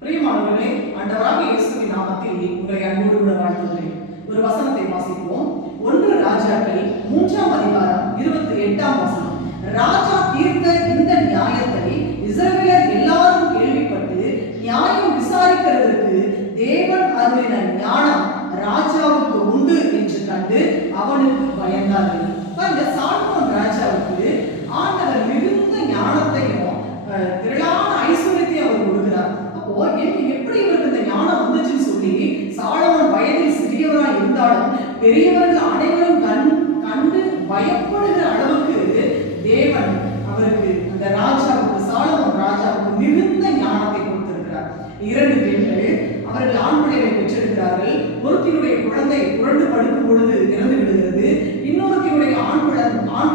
பிரியமானவர்களே, ஆண்டவராகிய இயேசுவின் நாமத்தில் உங்களை அன்போடு கூட வாழ்த்துகிறேன். ஒரு வசனத்தை வாசிப்போம். 1 ராஜாக்கள் 3ஆம் அதிகாரம் 28ஆம் வசனம். ராஜா தீர்த்த இந்த நியாயத்தை இஸ்ரவேலர் எல்லாரும் கேள்விப்பட்டு நியாயம் விசாரிக்கிறதற்கு தேவன் அருளின ஞானம் ராஜாவுக்கு உண்டு என்று கண்டு அவனுக்கு பயந்தார்கள். இந்த சாலமோன் ராஜாவுக்கு ஆண்டவர் மிகுந்த ஞானத்தையும் திரளான ஐஸ்வர்யத்தையும் அவர் கொடுக்கிறார். எப்படி இவருக்கு இந்த ஞானம் வந்துச்சுன்னு சொல்லி சாலமோன் வயதில் சிறியவராய் இருந்தாலும் பெரியவர்கள் அனைவரும் கண்டு பயப்படுகிற அளவுக்கு தேவன் அவருக்கு அந்த ராஜாவுக்கு சாலமோன் ராஜாவுக்கு மிகுந்த ஞானத்தை கொடுத்திருக்கிறார். 2 பெண்கள் அவர்கள் ஆண் பிள்ளைகளை பெற்றிருக்கிறார்கள். ஒருத்தினுடைய குழந்தை புரண்டு படுக்கும் பொழுது இறந்து விடுகிறது. இன்னொருத்தினுடைய ஆண்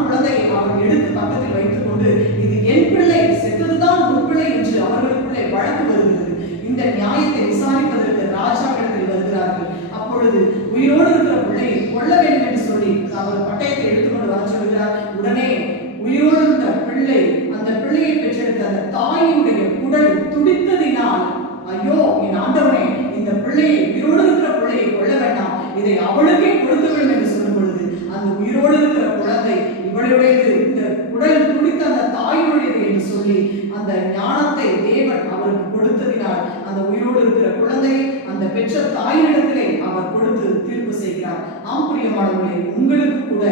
குழந்தையை அவர் எடுத்து பக்கத்தில் வைத்துக் கொண்டு இது என் பிள்ளை, செத்ததுதான் உன் பிள்ளை என்று அவர்களுக்குள்ளே வழக்கு வருகிறது. இந்த நியாயத்தை விசாரிப்பதற்கு ராஜாவிடத்தில் வருகிறார்கள். அப்பொழுது உயிரோடு இருக்கிற பிள்ளையை கொல்ல வேண்டும் என்று சொல்லி அவர் பட்டயத்தை எடுத்துக்கொண்டு வர சொல்கிறார். உடனே உயிரோடு இருந்த பிள்ளை, அந்த பிள்ளையை பெற்றெடுத்த அந்த தாயினுடைய குடல் துடித்ததினால், ஐயோ என் ஆண்டவனே, இந்த பிள்ளையை உயிரோடு இருக்கிற பிள்ளையை கொல்ல வேண்டாம், இதை அவளுக்கே கொடுத்து விடும் என்று சொல்லும் பொழுது அந்த உயிரோடு இருக்கிற குழந்தை இவளுடையது, இந்த குடல் துடித்த அந்த தாயினுடையது என்று சொல்லி அந்த ஞானத்தை தேவன் அவருக்கு கொடுத்ததினால் அந்த உயிரோடு இருக்கிற குழந்தையை அந்த பெற்ற தாயினிடத்திலே அவர் கொடுத்து தீர்ப்பு செய்கிறார். ஆம் பிரியமானவர்களே, உங்களுக்கு கூட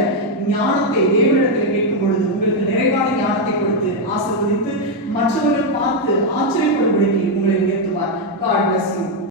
ஞானத்தை தேவனிடத்தில் கேட்கும் பொழுது உங்களுக்கு நிறைவான ஞானத்தை கொடுத்து ஆசீர்வதித்து மற்றவர்கள் பார்த்து ஆச்சரியப்படும்படிக்கு உங்களை உயர்த்துவார். God bless you.